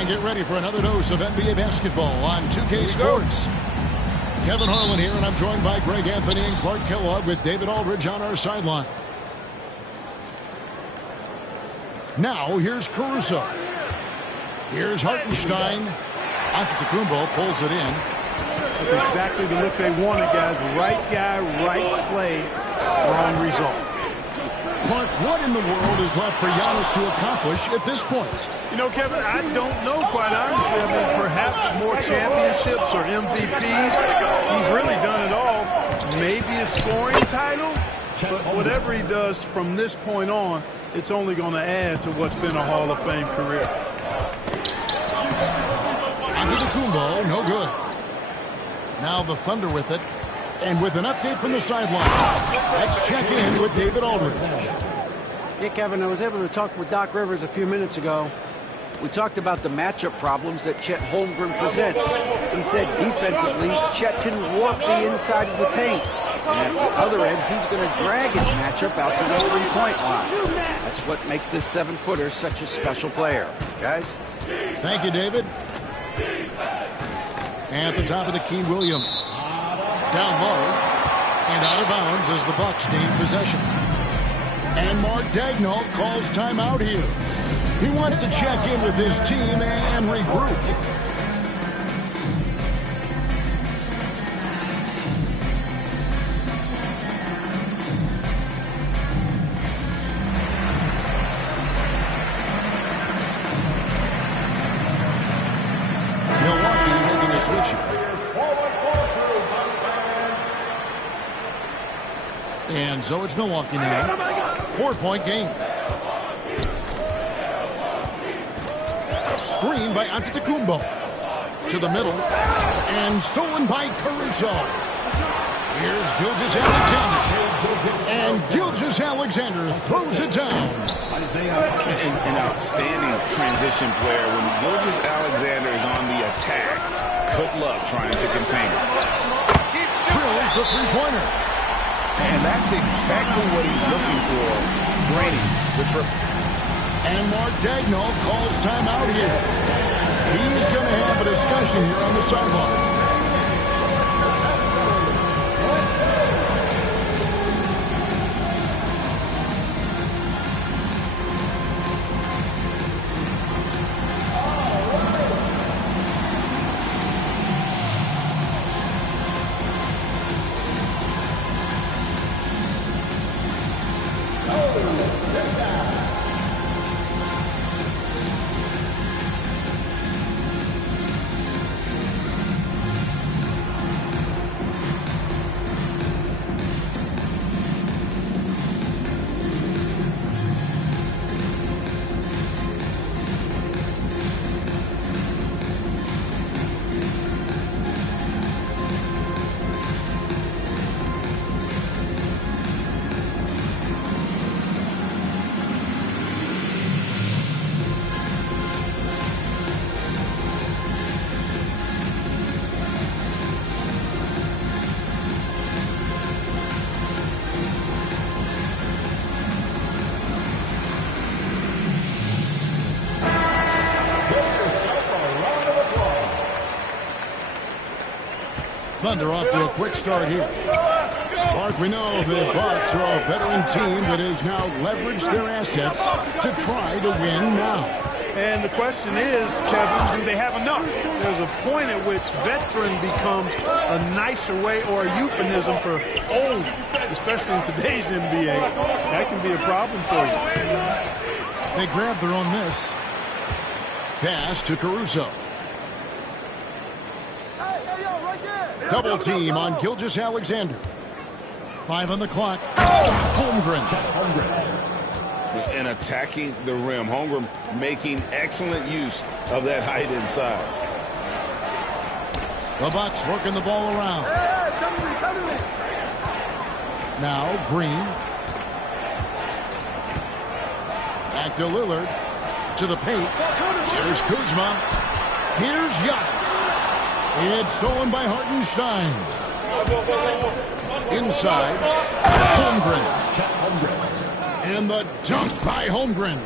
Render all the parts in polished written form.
And get ready for another dose of NBA basketball on 2K Sports. Kevin Harlan here, and I'm joined by Greg Anthony and Clark Kellogg with David Aldridge on our sideline. Now, here's Caruso. Here's Hartenstein. Antetokounmpo pulls it in. That's exactly the look they wanted, guys. Right guy, right play, wrong result. Clark, what in the world is left for Giannis to accomplish at this point? You know, Kevin, I don't know, quite honestly. I mean, perhaps more championships or MVPs. He's really done it all. Maybe a scoring title. But whatever he does from this point on, it's only going to add to what's been a Hall of Fame career. Antetokounmpo, no good. Now the Thunder with it. And with an update from the sideline, let's check in with David Aldridge. Yeah, Kevin, I was able to talk with Doc Rivers a few minutes ago. We talked about the matchup problems that Chet Holmgren presents. He said defensively, Chet can warp the inside of the paint. And at the other end, he's going to drag his matchup out to the three-point line. That's what makes this seven-footer such a special player. Guys? Thank you, David. And at the top of the key, Williams. Down low. And out of bounds as the Bucks gain possession. And Mark Daigneault calls timeout here. He wants to check in with his team and regroup. Milwaukee making a switch here. And so it's Milwaukee now. 4-point game. Screen by Antetokounmpo. To the middle. And stolen by Caruso. Here's Gilgeous-Alexander. And Gilgeous-Alexander throws it down. An outstanding transition player. When Gilgeous-Alexander is on the attack, good luck trying to contain it. Drills the three-pointer. And that's exactly what he's looking for. Draining the triple. And Mark Daigneault calls timeout here. He's going to have a discussion here on the sideline. Thunder off to a quick start here. Mark, we know the Bucks are a veteran team that has now leveraged their assets to try to win now. And the question is, Kevin, do they have enough? There's a point at which veteran becomes a nicer way or a euphemism for old, especially in today's NBA. That can be a problem for you. They grab their own miss. Pass to Caruso. Double team on Gilgeous-Alexander. 5 on the clock. Holmgren. And attacking the rim. Holmgren making excellent use of that height inside. The Bucks working the ball around. Now Green. Back to Lillard. To the paint. Here's Kuzma. Here's Giannis. It's stolen by Hartenstein. Inside. Holmgren. And the dunk by Holmgren.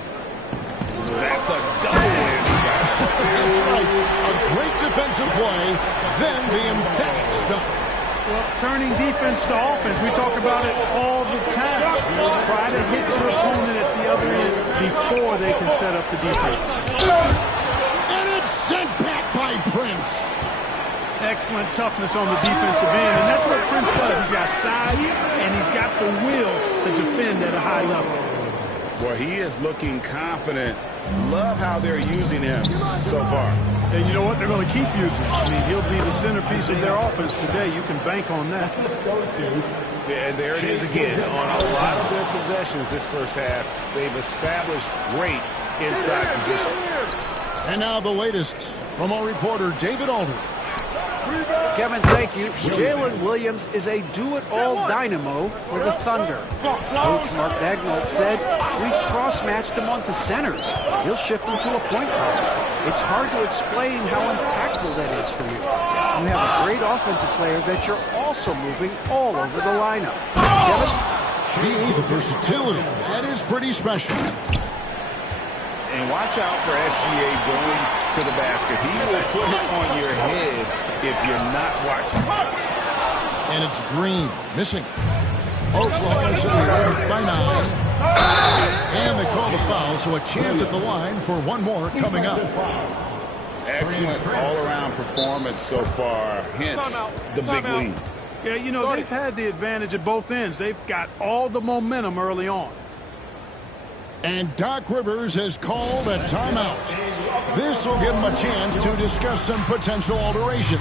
That's a double whammy, guys. That's right. A great defensive play, then the emphatic stop. Well, turning defense to offense, we talk about it all the time. Try to hit your opponent at the other end before they can set up the defense. And it's sent back by Prince. Excellent toughness on the defensive end, and that's what Prince does. He's got size, and he's got the will to defend at a high level. Boy, he is looking confident. Love how they're using him so far. And you know what? They're going to keep using him. I mean, he'll be the centerpiece of their offense today. You can bank on that. Yeah, there it is again. On a lot of their possessions this first half, they've established great inside position. And now the latest from our reporter, David Aldridge. Kevin, thank you. Jalen Williams is a do-it-all dynamo for the Thunder. Coach Mark Daigneault said, we've cross-matched him onto centers. He'll shift him to a point guard. It's hard to explain how impactful that is for you. You have a great offensive player that you're also moving all over the lineup. Kevin? Gee, the versatility. That is pretty special. And watch out for SGA going to the basket. He will put it on your head if you're not watching. And it's Green missing. Oklahoma City led by 9. And they call the foul, so a chance at the line for one more coming up. Excellent all-around performance so far, hence the big lead. Yeah, you know, they've had the advantage at both ends. They've got all the momentum early on. And Doc Rivers has called a timeout. This will give him a chance to discuss some potential alterations.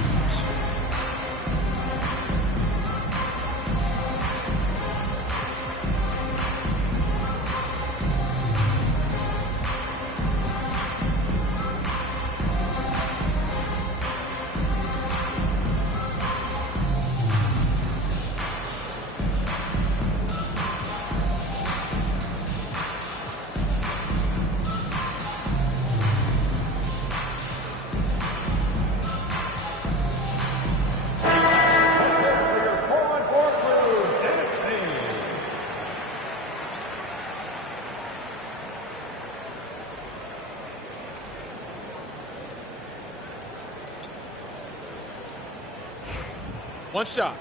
One shot.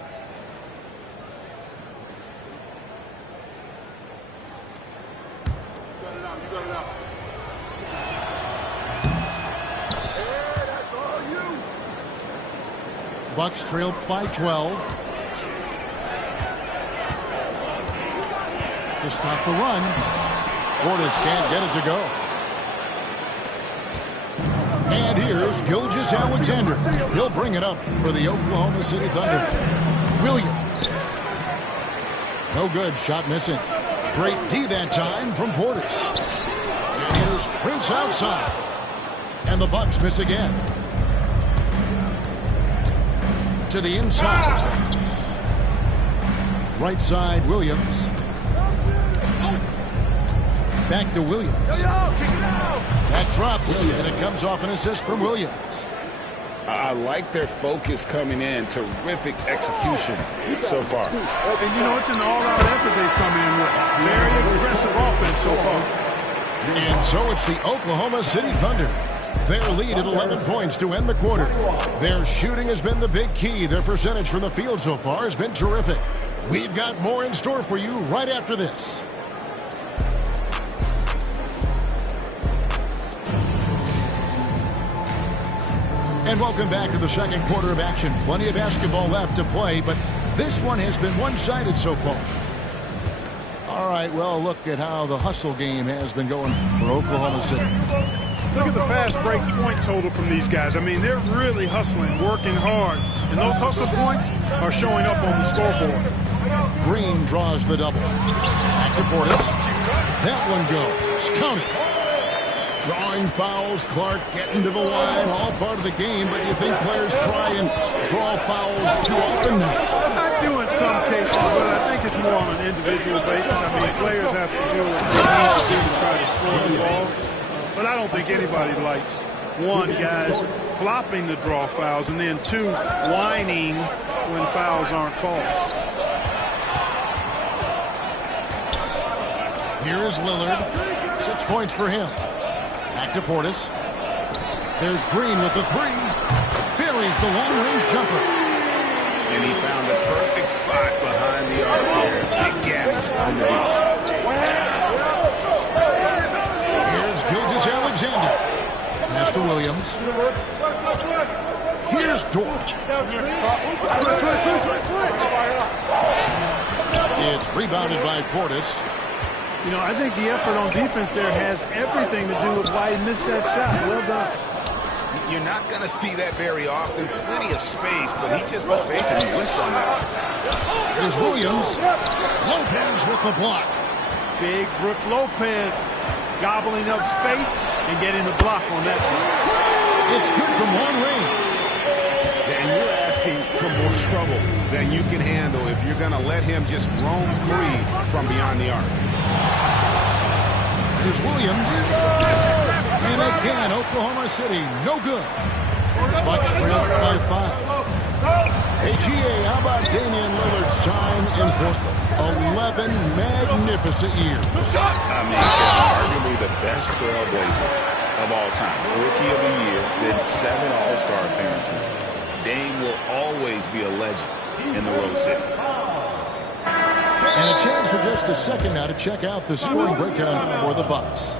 You got it out. You got it out. Hey, that's all you. Bucks trail by 12. To stop the run. Portis can't get it to go. And here's Gilgeous-Alexander. He'll bring it up for the Oklahoma City Thunder. Williams. No good. Shot missing. Great D that time from Portis. And here's Prince outside. And the Bucks miss again. To the inside. Right side, Williams. Back to Williams. That drops, and it comes off an assist from Williams. I like their focus coming in. Terrific execution so far. And, you know, it's an all-out effort they've come in with. Very aggressive offense so far. And so it's the Oklahoma City Thunder. Their lead at 11 points to end the quarter. Their shooting has been the big key. Their percentage from the field so far has been terrific. We've got more in store for you right after this. And welcome back to the second quarter of action. Plenty of basketball left to play, but this one has been one-sided so far. All right, well, look at how the hustle game has been going for Oklahoma City. Look at the fast break point total from these guys. I mean, they're really hustling, working hard. And those hustle points are showing up on the scoreboard. Green draws the double. Back to Portis. That one goes. Count it. Drawing fouls, Clark getting to the line, all part of the game, but you think players try and draw fouls too often? I do in some cases, but I think it's more on an individual basis. I mean, players have to do what they need to do to try to score the ball. But I don't think anybody likes, one, guys flopping to draw fouls, and then two, whining when fouls aren't called. Here is Lillard. 6 points for him. Back to Portis. There's Green with the three. Buries the long-range jumper. And he found the perfect spot behind the arc there. Big gap in the deep. Here's Gilgeous-Alexander. Pass to Williams. Here's Dort. It's rebounded by Portis. You know, I think the effort on defense there has everything to do with why he missed that shot. Well done. You're not going to see that very often. Plenty of space, but he just, let's face it, he whiffs on that. Here's Williams. Lopez with the block. Big Brook Lopez gobbling up space and getting the block on that one. It's good from long range. And you're asking for more trouble than you can handle if you're going to let him just roam free from beyond the arc. Here's Williams. And again, Oklahoma City, no good. Bucks trail by 5. Hey, GA, how about Damian Lillard's time in Portland? 11 magnificent years. I mean, arguably the best trailblazer of all time. Rookie of the year, then 7 All-Star appearances. Dame will always be a legend in the Rose City. And a chance for just a second now to check out the scoring breakdown for the Bucks.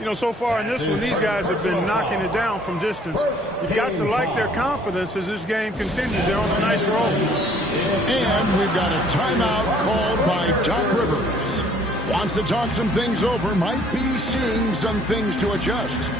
You know, so far in this one, these guys have been knocking it down from distance. You've got to like their confidence as this game continues. They're on a nice roll. And we've got a timeout called by Doc Rivers. Wants to talk some things over, might be seeing some things to adjust.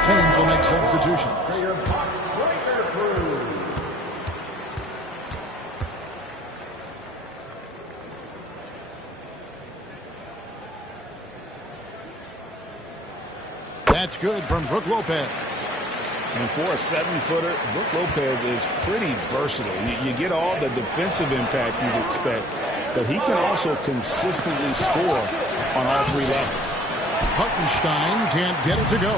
Teams will make substitutions. That's good from Brook Lopez. And for a 7-footer, Brook Lopez is pretty versatile. You get all the defensive impact you'd expect, but he can also consistently score on all 3 levels. Hartenstein can't get it to go.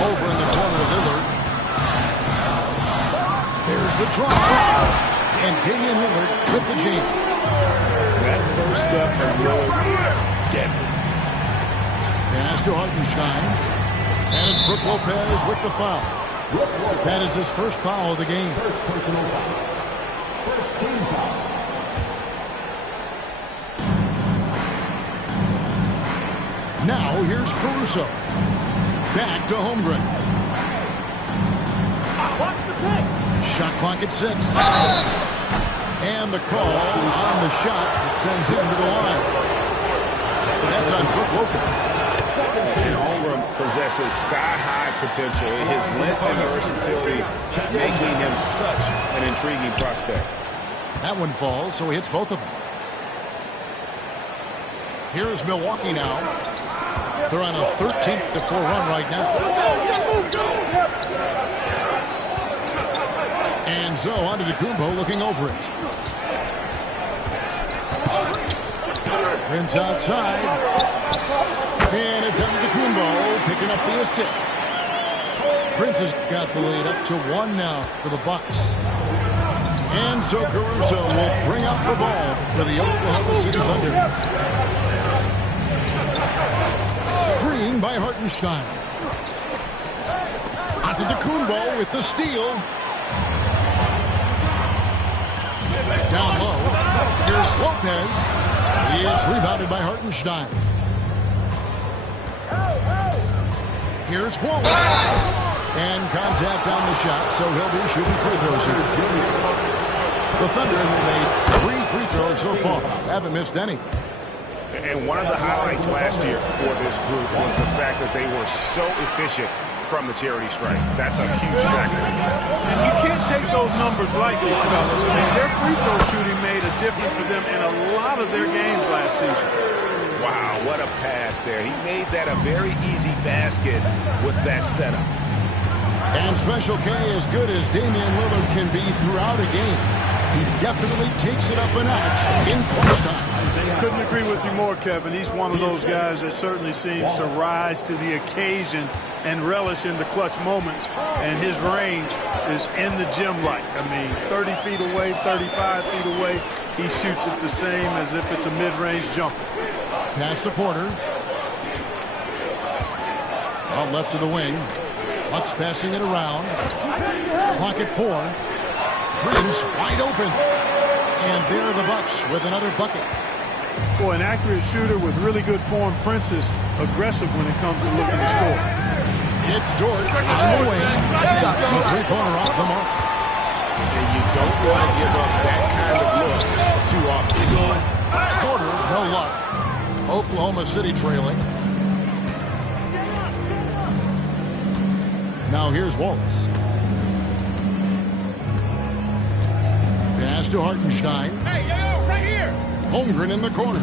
Over in the corner, Lillard. There's the drive. And Damian Lillard with the jam. That first step of Lillard, deadly. Pass to Hartenstein. And it's Brook Lopez with the foul. That is his first foul of the game. First personal foul. First team foul. Now here's Caruso. Back to Holmgren. Watch the pick. Shot clock at 6. And the call on the shot that sends him to the line. That's on Brook Lopez. And Holmgren possesses sky-high potential. His length and versatility making him such an intriguing prospect. That one falls, so he hits both of them. Here's Milwaukee now. They're on a 13-4 run right now. And so Antetokounmpo looking over it. Prince outside. And it's Antetokounmpo picking up the assist. Prince has got the lead up to 1 now for the Bucks. And so Caruso will bring up the ball for the Oklahoma City Thunder. Screen by Hartenstein. Antetokounmpo with the steal. Down low. Here's Lopez. It's rebounded by Hartenstein. Here's Wallace. And contact on the shot, so he'll be shooting free throws here. The Thunder have made 3 free throws so far. Haven't missed any. And one of the highlights last year for this group was the fact that they were so efficient from the charity stripe. That's a huge factor. And you can't take those numbers lightly, fellas. I mean, their free throw shooting made a difference for them in a lot of their games last season. Wow, what a pass there. He made that a very easy basket with that setup. And Special K, as good as Damian Lillard can be throughout a game, he definitely takes it up a notch in clutch time. Couldn't agree with you more, Kevin. He's one of those guys that certainly seems to rise to the occasion and relish in the clutch moments. And his range is in the gym-like. I mean, 30 feet away, 35 feet away, he shoots it the same as if it's a mid-range jumper. Pass to Porter. Out left to the wing. Bucks passing it around. Clock at 4. Prince wide open. And there are the Bucks with another bucket. Boy, an accurate shooter with really good form. Prince is aggressive when it comes to looking to score. It's Dort on the wing. The three-pointer off the mark. And you don't want to give up that kind of look too often. Porter, no luck. Oklahoma City trailing. Now here's Wallace. Pass to Hartenstein. Hey, yo, right here. Holmgren in the corner.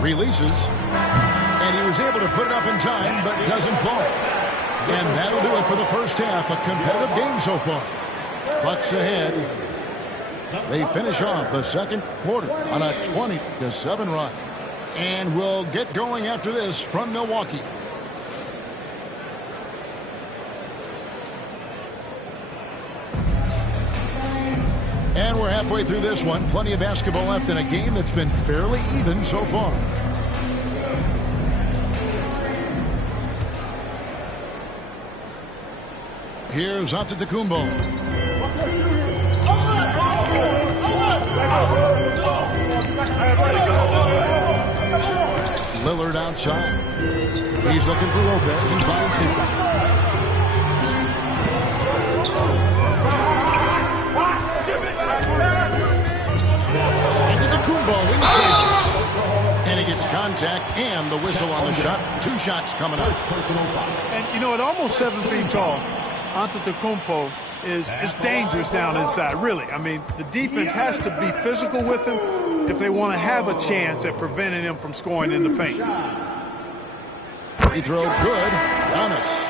Releases. And he was able to put it up in time, but doesn't fall. And that'll do it for the first half. A competitive game so far. Bucks ahead. They finish off the second quarter on a 20-7 run. And we'll get going after this from Milwaukee. And we're halfway through this one. Plenty of basketball left in a game that's been fairly even so far. Here's Antetokounmpo. Lillard outside. He's looking for Lopez and finds him. Antetokounmpo in and he gets contact and the whistle on the shot. 2 shots coming up. And, you know, at almost 7 feet tall, Antetokounmpo is dangerous down inside, really. I mean, the defense has to be physical with him if they want to have a chance at preventing him from scoring in the paint. Free throw good. Giannis.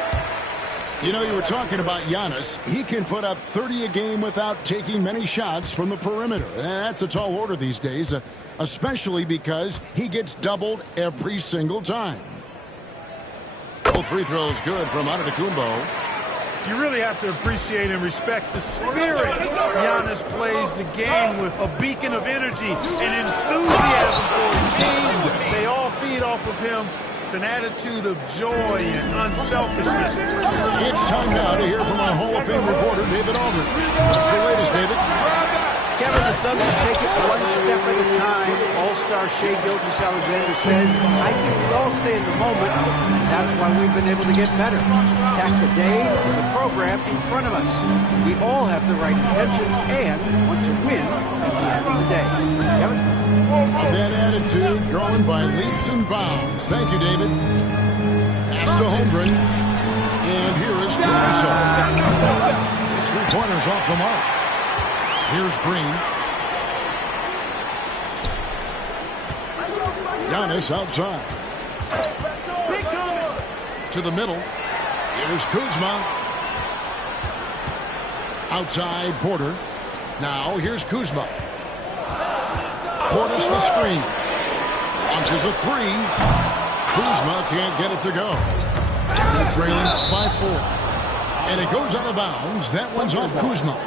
You know, you were talking about Giannis. He can put up 30 a game without taking many shots from the perimeter. That's a tall order these days, especially because he gets doubled every single time. Both free throws good from Antetokounmpo. You really have to appreciate and respect the spirit Giannis plays the game with, a beacon of energy and enthusiasm for his team. They all feed off of him with an attitude of joy and unselfishness. It's time now to hear from our Hall of Fame reporter, David Aldridge. What's the latest, David? Kevin, the Thunder take it one step at a time. All-star Shai Gilgeous-Alexander says, I think we all stay in the moment, and that's why we've been able to get better. Attack the day, the program in front of us. We all have the right intentions and want to win at the end of the day. Kevin? That attitude growing by leaps and bounds. Thank you, David. Pass to Holmgren. And here is Caruso. His 3-pointers off the mark. Here's Green. Giannis outside. To the middle. Here's Kuzma. Outside Porter. Now here's Kuzma. Portis the screen. Launches a 3. Kuzma can't get it to go. They're trailing by 4. And it goes out of bounds. That one's off Kuzma.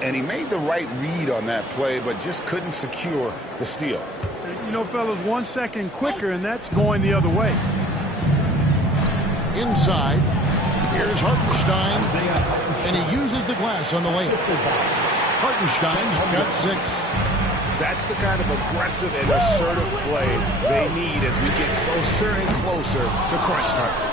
And he made the right read on that play, but just couldn't secure the steal. You know, fellas, 1 second quicker, and that's going the other way. Inside, here's Hartenstein, and he uses the glass on the layup. Hartenstein's got 6. That's the kind of aggressive and assertive play they need as we get closer and closer to crunch time.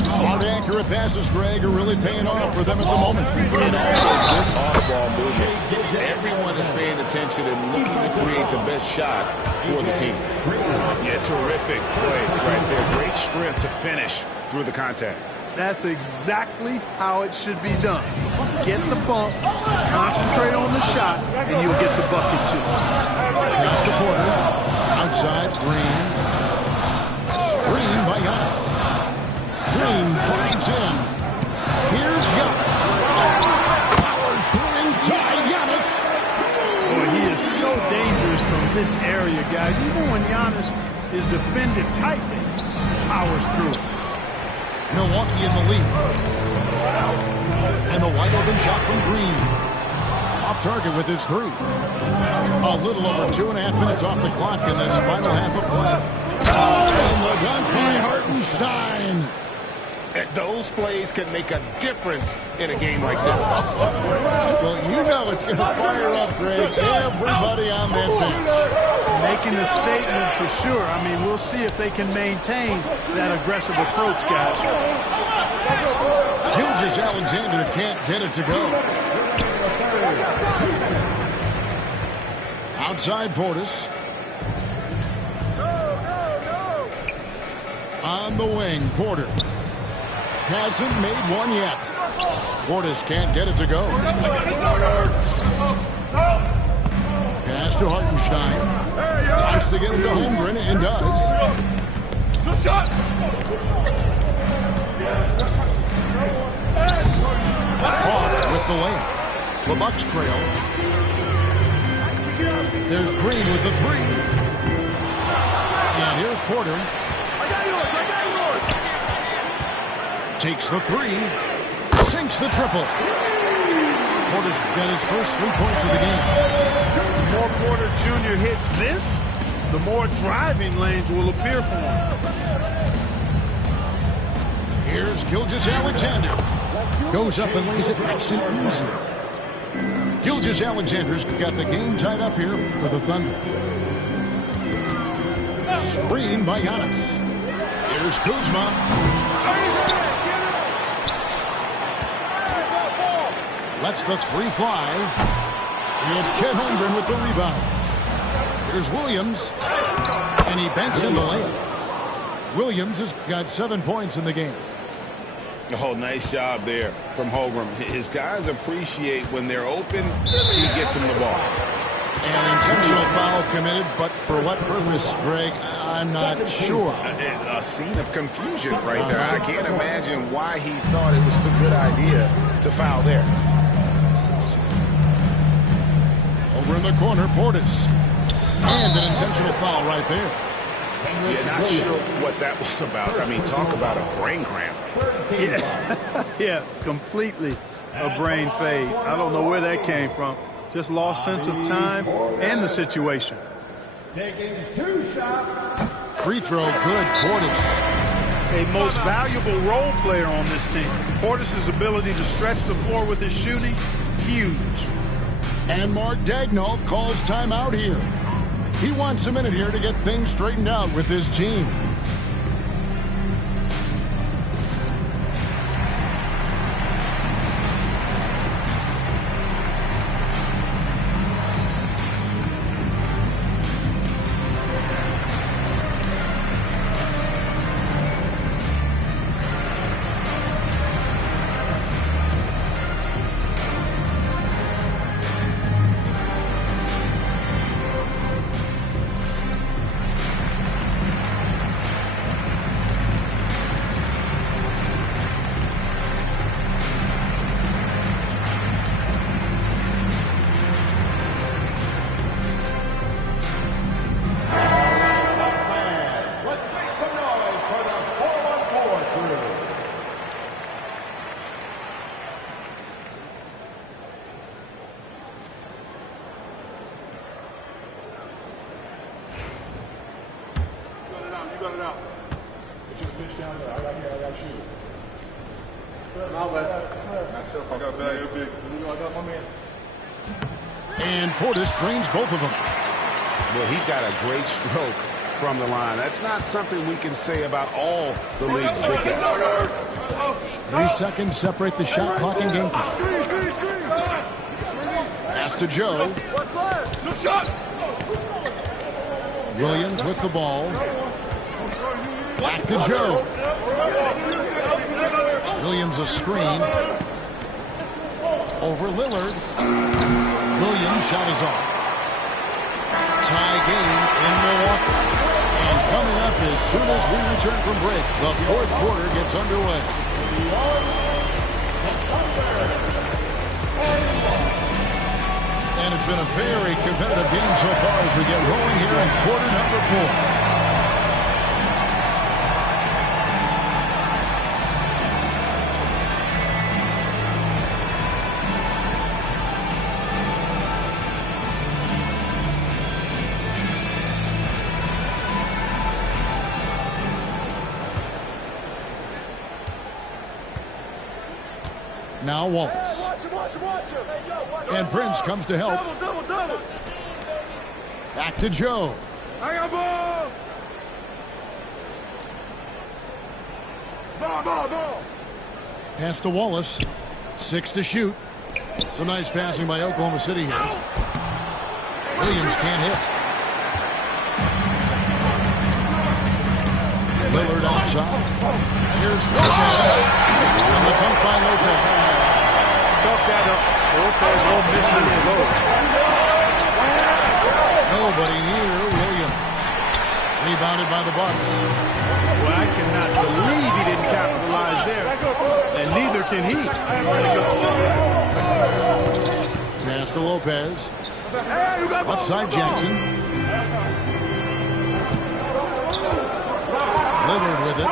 Smart, accurate passes, Greg, are really paying off for them at the moment. And also good off-ball movement. Everyone is paying attention attention and looking to create the best shot for the team. Yeah, terrific play right there. Great strength to finish through the contact. That's exactly how it should be done. Get the bump, concentrate on the shot, and you'll get the bucket too. Pass to Porter. Outside, Green. Screen by Giannis. Green drives in. Here's Giannis. Powers through inside. Giannis. Boy, he is so dangerous from this area, guys. Even when Giannis is defended tightly, powers through. Milwaukee in the lead. And the wide open shot from Green. Off target with his three. A little over 2.5 minutes off the clock in this final half of play. And the dunk by Hartenstein. Those plays can make a difference in a game like this. Well, you know it's going to fire up, Greg. Everybody on that bench. Making a statement for sure. I mean, we'll see if they can maintain that aggressive approach, guys. Gilgeous-Alexander can't get it to go. Outside Portis. On the wing, Porter. Hasn't made one yet. Portis can't get it to go. Pass to Hartenstein. Wants to get it to Holmgren and does. Off with the layup. The Bucks trail. There's Green with the three. And here's Porter. Takes the three. Sinks the triple. Porter's got his first 3 points of the game. The more Porter Jr. hits this, the more driving lanes will appear for him. Here's Gilgeous-Alexander. Goes up and lays it nice and easy. Gilgeous-Alexander's got the game tied up here for the Thunder. Screen by Giannis. Here's Kuzma. Lets the three fly. It's Chet Holmgren with the rebound. Here's Williams. And he banks in the layup. Williams has got 7 points in the game. Oh, nice job there from Holmgren. His guys appreciate when they're open, he gets them the ball. An intentional foul committed, but for what purpose, Greg, I'm not sure. A scene of confusion right there. I can't imagine why he thought it was a good idea to foul there. Over in the corner, Portis. And an intentional foul right there. Yeah, not sure what that was about. I mean, talk about a brain cramp. Yeah, completely a brain fade. I don't know where that came from. Just lost sense of time and the situation. Taking 2 shots. Free throw, good, Portis. A most valuable role player on this team. Portis' ability to stretch the floor with his shooting, huge. And Mark Daigneault calls timeout here. He wants a minute here to get things straightened out with his team. And Portis drains both of them. Well, he's got a great stroke from the line. That's not something we can say about all the league's big guys. 3 seconds separate the shot clock and game clock. Pass to Joe. Williams with the ball. Back to Joe. Williams a screen. Over Lillard. Williams shot is off. Tie game in Milwaukee. And coming up as soon as we return from break, the fourth quarter gets underway. And it's been a very competitive game so far as we get rolling here in quarter number 4. Now Wallace. And Prince comes to help. Back to Joe. Pass to Wallace. 6 to shoot. Some nice passing by Oklahoma City here. Williams can't hit. Lillard outside. Here's Lopez. And the dunk by Lopez. Chalk that up. Lopez won't miss many of those. Nobody near Williams. Rebounded by the Bucks. Well, I cannot believe he didn't capitalize there. And neither can he. Pass to Lopez. Outside Jackson. Lillard with it.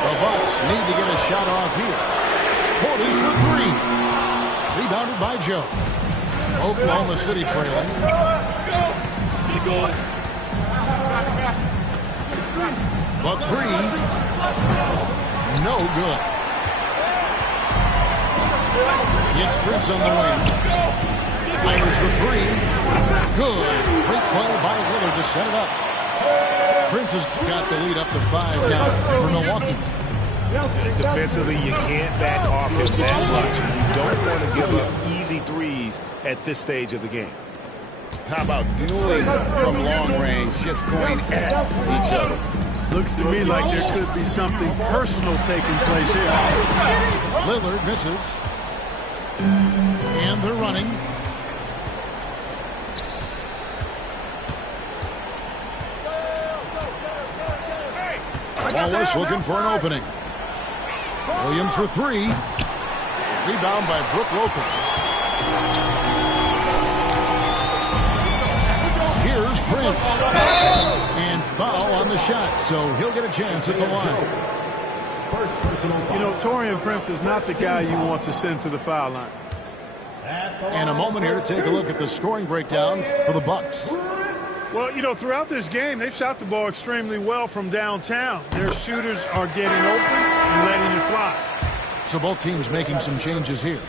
The Bucks need to get a shot off here. Portis for 3. Rebounded by Joe. Oklahoma City trailing. But 3. No good. It's Prince on the wing. Fires the 3. Good. Great play by Lillard to set it up. Prince has got the lead up to 5 now for Milwaukee. Defensively, you can't back off him that much. You don't want to give up easy threes at this stage of the game. How about dueling from long range, just going at each other? Looks to me like there could be something personal taking place here. Lillard misses. And they're running. Wallace looking for an opening. Williams for 3. Rebound by Brook Lopez. Here's Prince. And foul on the shot, so he'll get a chance at the line. You know, Taurean Prince is not the guy you want to send to the foul line. And a moment here to take a look at the scoring breakdown for the Bucks. Well, you know, throughout this game, they've shot the ball extremely well from downtown. Their shooters are getting open and letting it fly. So both teams making some changes here.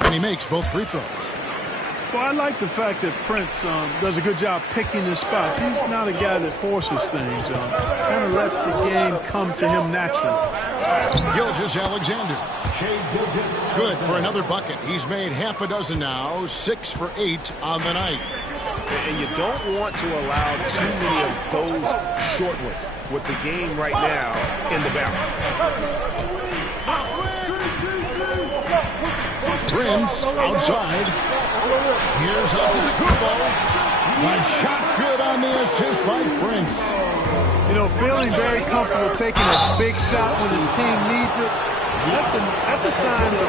And he makes both free throws. Well, I like the fact that Prince does a good job picking his spots. He's not a guy that forces things. Kind of lets the game come to him naturally. Gilgeous-Alexander. Good for another bucket. He's made half a dozen now. 6 for 8 on the night. And you don't want to allow too many of those short ones with the game right now in the balance. Prince outside. Here's Antetokounmpo. My shot's good on the assist by Prince. You know, feeling very comfortable taking a big shot when his team needs it. That's a sign of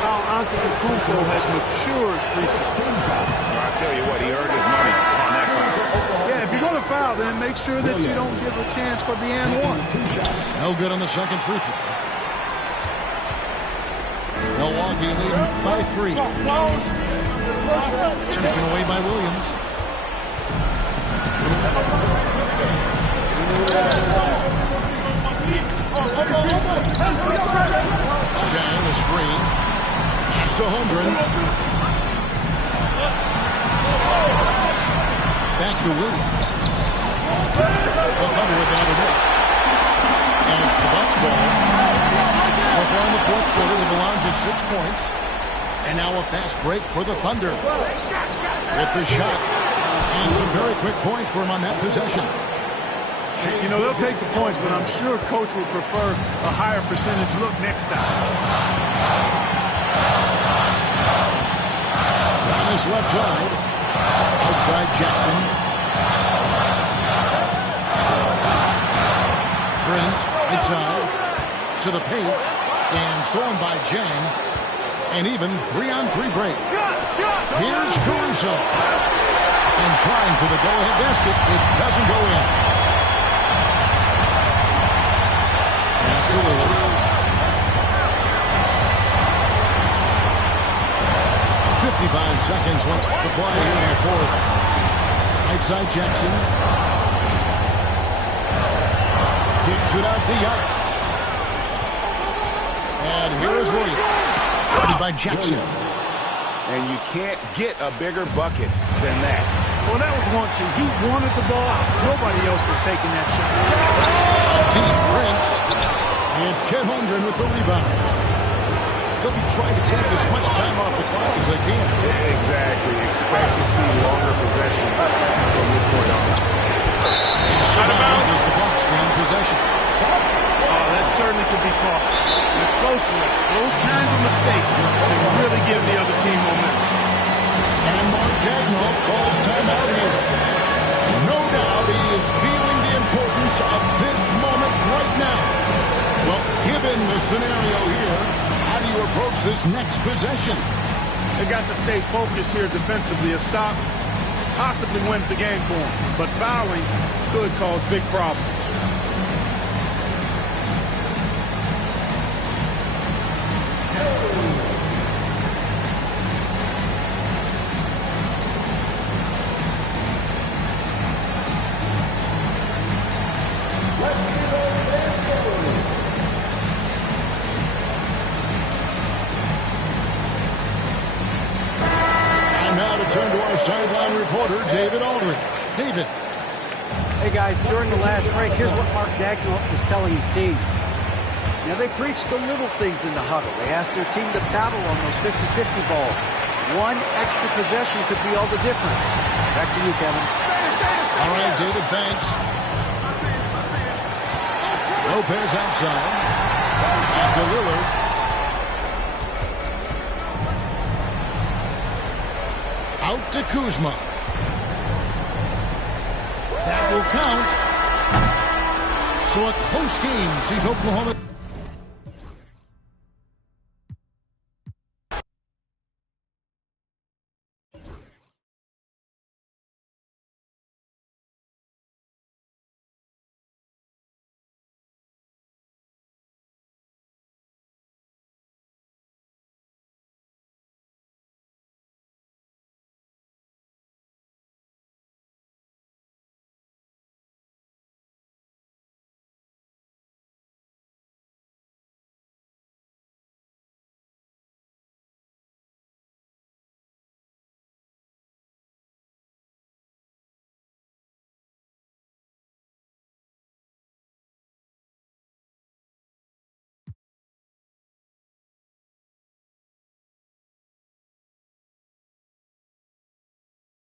how Antetokounmpo has matured recently. I tell you what, he earned his money on that foul. Yeah, if you're going to foul, then make sure that you don't give a chance for the and one. No good on the second free throw. Milwaukee leading by 3. Taken away by Williams. Chang a screen. Pass to Holmgren. Back to Williams. The Thunder with another miss. And it's the Bucks ball. So far in the fourth quarter, they've allowed just 6 points. And now a fast break for the Thunder. With the shot. And some very quick points for him on that possession. You know, they'll take the points, but I'm sure Coach would prefer a higher percentage look next time. On his left side. Outside Jackson. Prince inside to the paint. And stolen by Jang. And even 3-on-3 break. Here's Caruso. And trying for the go-ahead basket. It doesn't go in. That's the rule. 55 seconds left to play here in the fourth. Right side Jackson. Kicks it out to Giannis. And here is Williams. Guarded by Jackson. And you can't get a bigger bucket than that. Well, that was 1-2. He wanted the ball. Nobody else was taking that shot. Deep Prince. And Chet Holmgren with the rebound. They'll be trying to take as much time off the clock as they can. Exactly. Expect to see longer possessions from this point on. Out of bounds is the Bucks gain possession. Oh, that certainly could be costly. In a close one, those kinds of mistakes can really give the other team momentum. And Mark Dagnall calls timeout here. No doubt he is feeling the importance of this moment right now. Well, given the scenario here, how do you approach this next possession? They got to stay focused here defensively. A stop possibly wins the game for them, but fouling could cause big problems. Turn to our sideline reporter, David Aldridge. David. Hey, guys, during the last break, here's what Mark Dagnall was telling his team. Now, they preached the little things in the huddle. They asked their team to battle on those 50-50 balls. One extra possession could be all the difference. Back to you, Kevin. All right, David, thanks. Lopez outside. And to Lillard. Out to Kuzma. That will count. So a close game sees Oklahoma.